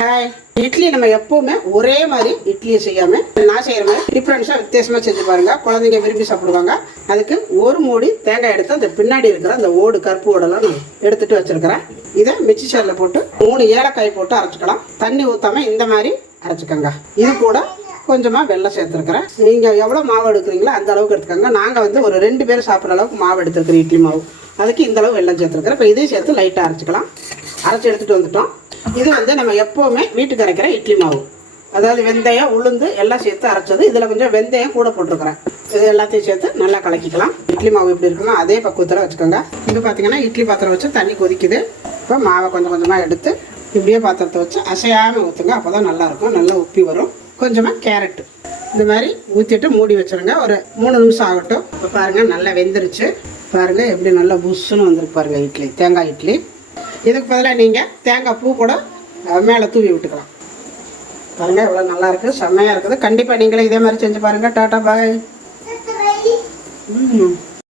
Hi. Idli நம்ம எப்பவுமே ஒரே மாதிரி இட்லியை செய்யாமல் நான் செய்கிற மாதிரி டிஃப்ரெண்ட்ஸாக வித்தியாசமாக செஞ்சு பாருங்கள். குழந்தைங்க விரும்பி சாப்பிடுவாங்க. அதுக்கு ஒரு மூடி தேங்காய் எடுத்து அந்த பின்னாடி இருக்கிற அந்த ஓடு கருப்பு ஓடெல்லாம் நான் எடுத்துகிட்டு வச்சுருக்கிறேன். இதை மிக்சி ஜாரில் போட்டு 3 ஏலக்காய் போட்டு அரைச்சிக்கலாம். தண்ணி ஊற்றாமல் இந்த மாதிரி அரைச்சிக்கோங்க. இது கூட கொஞ்சமாக வெல்லம் சேர்த்துருக்குறேன். நீங்கள் எவ்வளோ மாவு எடுக்கிறீங்களோ அந்த அளவுக்கு எடுத்துக்கோங்க. நாங்கள் ஒரு 2 பேர் சாப்பிட்ற அளவுக்கு மாவு எடுத்துருக்குறோம், இட்லி மாவு. அதுக்கு இந்த அளவு வெல்லம் சேர்த்துருக்குறேன். இப்போ இதையும் சேர்த்து லைட்டாக அரைச்சிக்கலாம். அரைச்சி எடுத்துகிட்டு வந்துட்டோம். இது நம்ம எப்போவுமே வீட்டுக்கு அரைக்கிற இட்லி மாவு, அதாவது வெந்தயம் உளுந்து எல்லாம் சேர்த்து அரைச்சது. இதில் கொஞ்சம் வெந்தயம் கூட போட்டிருக்கிறேன். இது எல்லாத்தையும் சேர்த்து நல்லா கலக்கிக்கலாம். இட்லி மாவு எப்படி இருக்குமோ அதே பக்குவத்தில் வச்சுக்கோங்க. இது பார்த்தீங்கன்னா இட்லி பாத்திரம் வச்சு தண்ணி கொதிக்குது. இப்போ மாவை கொஞ்சம் கொஞ்சமாக எடுத்து இப்படியே பாத்திரத்தை வச்சு அசையாமல் ஊற்றுங்க. அப்போ தான் நல்லாயிருக்கும், நல்லா உப்பி வரும். கொஞ்சமாக கேரட்டு இந்த மாதிரி ஊற்றிட்டு மூடி வச்சுருங்க. ஒரு 3 நிமிஷம் ஆகட்டும். இப்போ பாருங்கள் நல்லா வெந்துருச்சு. பாருங்கள் எப்படி நல்லா புஷ்ஷுன்னு வந்துருக்கு பாருங்கள் இட்லி, தேங்காய் இட்லி. இதுக்கு பதிலாக நீங்கள் தேங்காய் பூ கூட மேலே தூவி விட்டுக்கலாம். பாருங்கள் எவ்வளோ நல்லாயிருக்கு, செம்மையாக இருக்குது. கண்டிப்பாக நீங்களே இதே மாதிரி செஞ்சு பாருங்கள். டாட்டா பாய்.